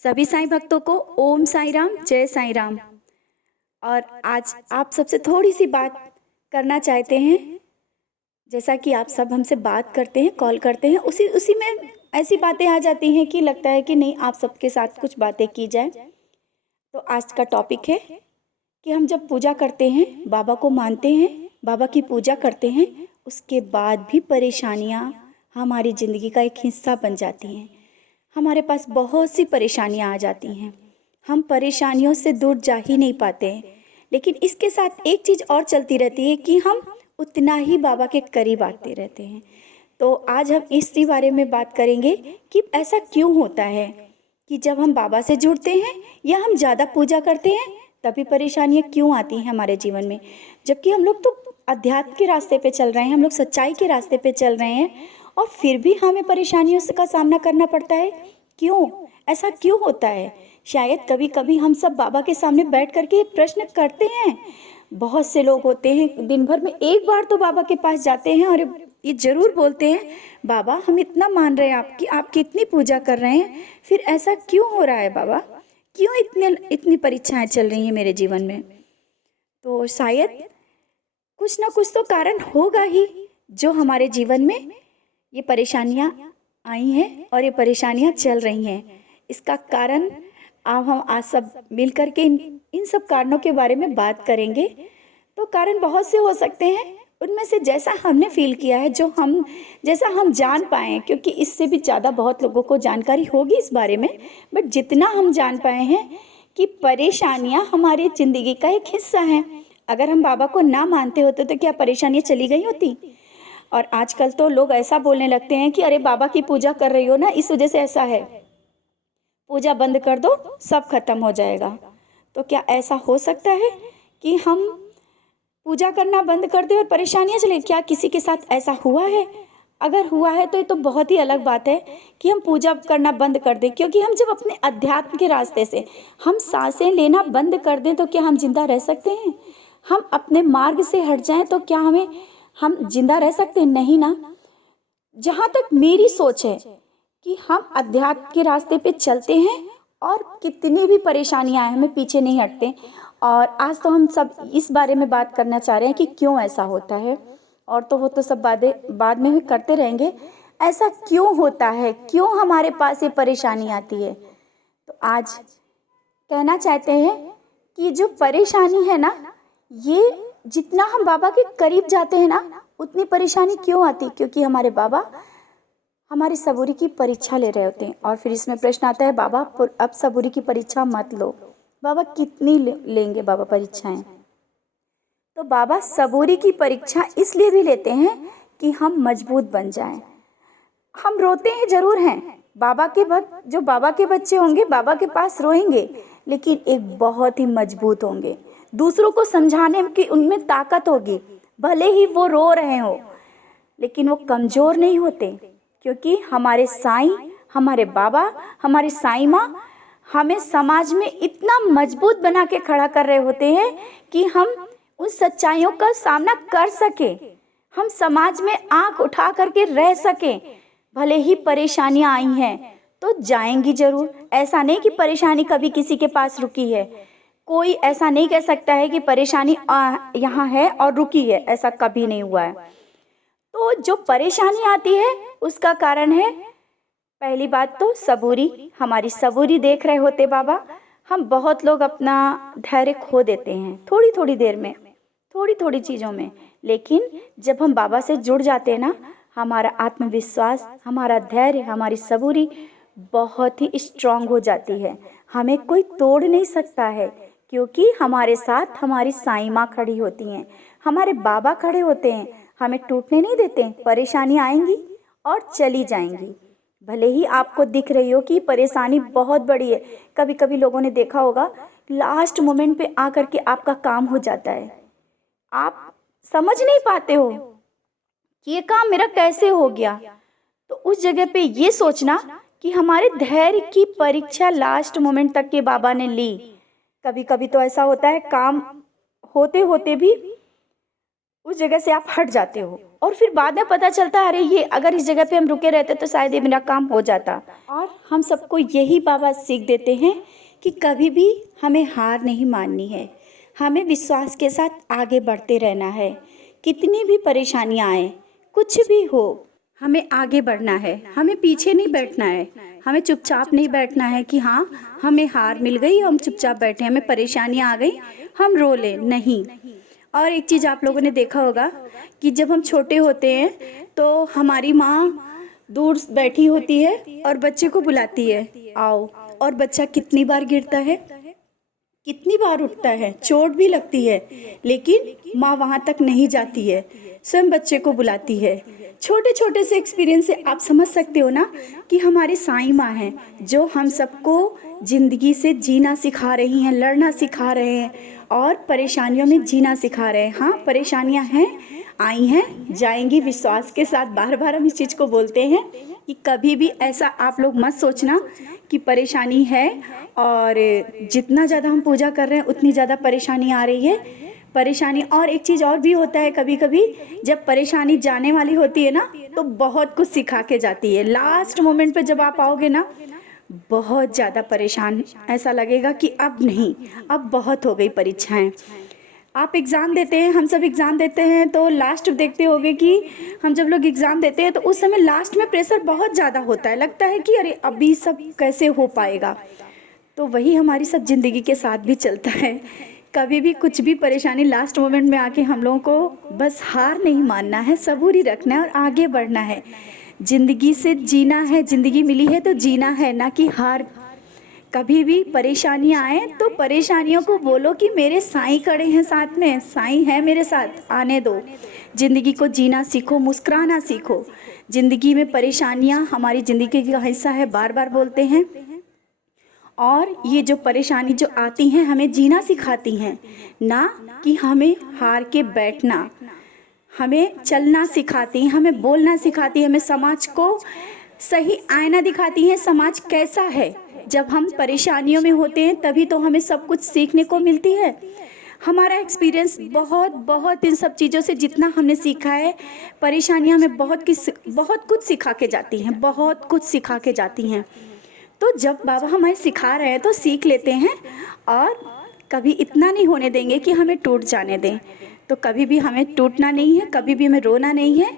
सभी साईं भक्तों को ओम साईं राम, जय साईं राम। और आज आप सबसे थोड़ी सी बात करना चाहते हैं। जैसा कि आप सब हमसे बात करते हैं, कॉल करते हैं, उसी उसी में ऐसी बातें आ जाती हैं कि लगता है कि नहीं, आप सबके साथ कुछ बातें की जाए। तो आज का टॉपिक है कि हम जब पूजा करते हैं, बाबा को मानते हैं, बाबा की पूजा करते हैं, उसके बाद भी परेशानियाँ हमारी ज़िंदगी का एक हिस्सा बन जाती हैं। हमारे पास बहुत सी परेशानियां आ जाती हैं, हम परेशानियों से दूर जा ही नहीं पाते हैं। लेकिन इसके साथ एक चीज़ और चलती रहती है कि हम उतना ही बाबा के करीब आते रहते हैं। तो आज हम इसी बारे में बात करेंगे कि ऐसा क्यों होता है कि जब हम बाबा से जुड़ते हैं या हम ज़्यादा पूजा करते हैं तभी परेशानियाँ क्यों आती हैं हमारे जीवन में। जबकि हम लोग तो अध्यात्म के रास्ते पे चल रहे हैं, हम लोग सच्चाई के रास्ते पे चल रहे हैं, और फिर भी हमें परेशानियों का सामना करना पड़ता है। क्यों? ऐसा क्यों होता है? शायद कभी कभी हम सब बाबा के सामने बैठ करके प्रश्न करते हैं। बहुत से लोग होते हैं दिन भर में एक बार तो बाबा के पास जाते हैं और ये ज़रूर बोलते हैं, बाबा हम इतना मान रहे हैं आपकी, आपकी इतनी पूजा कर रहे हैं, फिर ऐसा क्यों हो रहा है बाबा? क्यों इतनी परीक्षाएं चल रही हैं मेरे जीवन में? तो शायद कुछ ना कुछ तो कारण होगा ही जो हमारे जीवन में ये परेशानियां आई हैं और ये परेशानियां चल रही हैं। इसका कारण अब हम आज सब मिल कर के इन सब कारणों के बारे में बात करेंगे। तो कारण बहुत से हो सकते हैं, उनमें से जैसा हमने फील किया है, जैसा हम जान पाए, क्योंकि इससे भी ज़्यादा बहुत लोगों को जानकारी होगी इस बारे में, बट जितना हम जान पाए हैं कि परेशानियां हमारी ज़िंदगी का एक हिस्सा हैं। अगर हम बाबा को ना मानते होते तो क्या परेशानियां चली गई होती? और आजकल तो लोग ऐसा बोलने लगते हैं कि अरे बाबा की पूजा कर रही हो ना, इस वजह से ऐसा है, पूजा बंद कर दो सब खत्म हो जाएगा। तो क्या ऐसा हो सकता है कि हम पूजा करना बंद कर दें और परेशानियां चले? क्या किसी के साथ ऐसा हुआ है? अगर हुआ है तो ये तो बहुत ही अलग बात है कि हम पूजा करना बंद कर दें, क्योंकि हम जब अपने अध्यात्म के रास्ते से हम सांसें लेना बंद कर दें तो क्या हम जिंदा रह सकते हैं? हम अपने मार्ग से हट जाएं तो क्या हम जिंदा रह सकते हैं? नहीं ना। जहाँ तक मेरी सोच है कि हम अध्यात्म के रास्ते पे चलते हैं और कितनी भी परेशानियां आए हमें पीछे नहीं हटते। और आज तो हम सब इस बारे में बात करना चाह रहे हैं कि क्यों ऐसा होता है, और तो वो तो सब बातें बाद में भी करते रहेंगे। ऐसा क्यों होता है, क्यों हमारे पास ये परेशानी आती है? तो आज कहना चाहते हैं कि जो परेशानी है ना, ये जितना हम बाबा के करीब जाते हैं ना, उतनी परेशानी क्यों आती? क्योंकि हमारे बाबा हमारी सबूरी की परीक्षा ले रहे होते हैं। और फिर इसमें प्रश्न आता है, बाबा अब सबूरी की परीक्षा मत लो। बाबा कितनी लेंगे बाबा परीक्षाएं? तो बाबा सबूरी की परीक्षा इसलिए भी लेते हैं कि हम मजबूत बन जाएं। हम रोते हैं, जरूर हैं, बाबा के भक्त जो बाबा के बच्चे होंगे बाबा के पास रोएंगे, लेकिन एक बहुत ही मजबूत होंगे। दूसरों को समझाने की उनमें ताकत होगी। भले ही वो रो रहे हो लेकिन वो कमजोर नहीं होते, क्योंकि हमारे साईं, हमारे बाबा, हमारी साईं माँ हमें समाज में इतना मजबूत बना के खड़ा कर रहे होते हैं कि हम उन सच्चाइयों का सामना कर सके, हम समाज में आंख उठा करके रह सके। भले ही परेशानियां आई हैं तो जाएंगी जरूर। ऐसा नहीं कि परेशानी कभी किसी के पास रुकी है। कोई ऐसा नहीं कह सकता है कि परेशानी यहाँ है और रुकी है, ऐसा कभी नहीं हुआ है। तो जो परेशानी आती है उसका कारण है, पहली बात तो सबूरी। हमारी सबूरी देख रहे होते बाबा। हम बहुत लोग अपना धैर्य खो देते हैं थोड़ी थोड़ी देर में, थोड़ी थोड़ी चीज़ों में। लेकिन जब हम बाबा से जुड़ जाते हैं ना, हमारा आत्मविश्वास, हमारा धैर्य, हमारी सबूरी बहुत ही स्ट्रांग हो जाती है। हमें कोई तोड़ नहीं सकता है, क्योंकि हमारे साथ हमारी साईं माँ खड़ी होती हैं, हमारे बाबा खड़े होते हैं, हमें टूटने नहीं देते। परेशानी आएंगी और चली जाएंगी। भले ही आपको दिख रही हो कि परेशानी बहुत बड़ी है, कभी कभी लोगों ने देखा होगा लास्ट मोमेंट पे आकर के आपका काम हो जाता है, आप समझ नहीं पाते हो कि ये काम मेरा कैसे हो गया। तो उस जगह पे ये सोचना कि हमारे धैर्य की परीक्षा लास्ट मोमेंट तक के बाबा ने ली। कभी कभी तो ऐसा होता है काम होते होते भी उस जगह से आप हट जाते हो और फिर बाद में पता चलता है अरे ये अगर इस जगह पे हम रुके रहते तो शायद ये मेरा काम हो जाता। और हम सबको यही बाबा सीख देते हैं कि कभी भी हमें हार नहीं माननी है, हमें विश्वास के साथ आगे बढ़ते रहना है। कितनी भी परेशानियाँ आए, कुछ भी हो, हमें आगे बढ़ना है, हमें पीछे नहीं बैठना है, हमें चुपचाप नहीं बैठना है कि हाँ हमें हार मिल गई हम चुपचाप बैठे, हमें परेशानियाँ आ गई हम रो लें, नहीं। और एक चीज़ आप लोगों ने देखा होगा कि जब हम छोटे होते हैं तो हमारी माँ दूर बैठी होती है और बच्चे को बुलाती है आओ, और बच्चा कितनी बार गिरता है, कितनी बार उठता है, चोट भी लगती है, लेकिन माँ वहाँ तक नहीं जाती है, स्वयं बच्चे को बुलाती है। छोटे छोटे से एक्सपीरियंस से आप समझ सकते हो ना कि हमारी साईं माँ हैं जो हम सबको ज़िंदगी से जीना सिखा रही हैं, लड़ना सिखा रहे हैं और परेशानियों में जीना सिखा रहे हैं। हाँ, परेशानियाँ हैं, आई हैं, जाएंगी, विश्वास के साथ बार बार हम इस चीज़ को बोलते हैं कि कभी भी ऐसा आप लोग मत सोचना कि परेशानी है और जितना ज़्यादा हम पूजा कर रहे हैं उतनी ज़्यादा परेशानी आ रही है। परेशानी और एक चीज़ और भी होता है, कभी कभी जब परेशानी जाने वाली होती है ना तो बहुत कुछ सिखा के जाती है। लास्ट मोमेंट पे जब आप आओगे ना बहुत ज़्यादा परेशान, ऐसा लगेगा कि अब नहीं, अब बहुत हो गई परीक्षाएं। आप एग्ज़ाम देते हैं, हम सब एग्ज़ाम देते हैं तो लास्ट देखते होगे कि हम जब लोग एग्ज़ाम देते हैं तो उस समय लास्ट में प्रेशर बहुत ज़्यादा होता है, लगता है कि अरे अभी सब कैसे हो पाएगा। तो वही हमारी सब ज़िंदगी के साथ भी चलता है। कभी भी कुछ भी परेशानी लास्ट मोमेंट में आके हम लोगों को बस हार नहीं मानना है, सबूरी रखना है और आगे बढ़ना है। ज़िंदगी से जीना है, ज़िंदगी मिली है तो जीना है, ना कि हार। कभी भी परेशानियाँ आए तो परेशानियों को बोलो कि मेरे साईं खड़े हैं साथ में, साईं है मेरे साथ, आने दो। ज़िंदगी को जीना सीखो, मुस्कुराना सीखो। ज़िंदगी में परेशानियाँ हमारी ज़िंदगी का हिस्सा है, बार बार बोलते हैं। और ये जो परेशानी जो आती हैं हमें जीना सिखाती हैं, ना कि हमें हार के बैठना। हमें चलना सिखाती हैं, हमें बोलना सिखाती हैं, हमें समाज को सही आईना दिखाती हैं, समाज कैसा है। जब हम परेशानियों में होते हैं तभी तो हमें सब कुछ सीखने को मिलती है। हमारा एक्सपीरियंस बहुत इन सब चीज़ों से जितना हमने सीखा है, परेशानियां हमें बहुत कुछ सिखा के जाती हैं, बहुत कुछ सिखा के जाती हैं। तो जब बाबा हमें सिखा रहे हैं तो सीख लेते हैं और कभी इतना नहीं होने देंगे कि हमें टूट जाने दें। तो कभी भी हमें टूटना नहीं है, कभी भी हमें रोना नहीं है।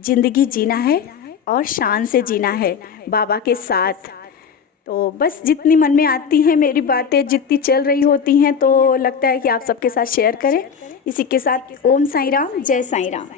ज़िंदगी जीना है और शान से जीना है बाबा के साथ। तो बस जितनी मन में आती हैं मेरी बातें, जितनी चल रही होती हैं, तो लगता है कि आप सबके साथ शेयर करें। इसी के साथ ओम साईं राम, जय साईं राम।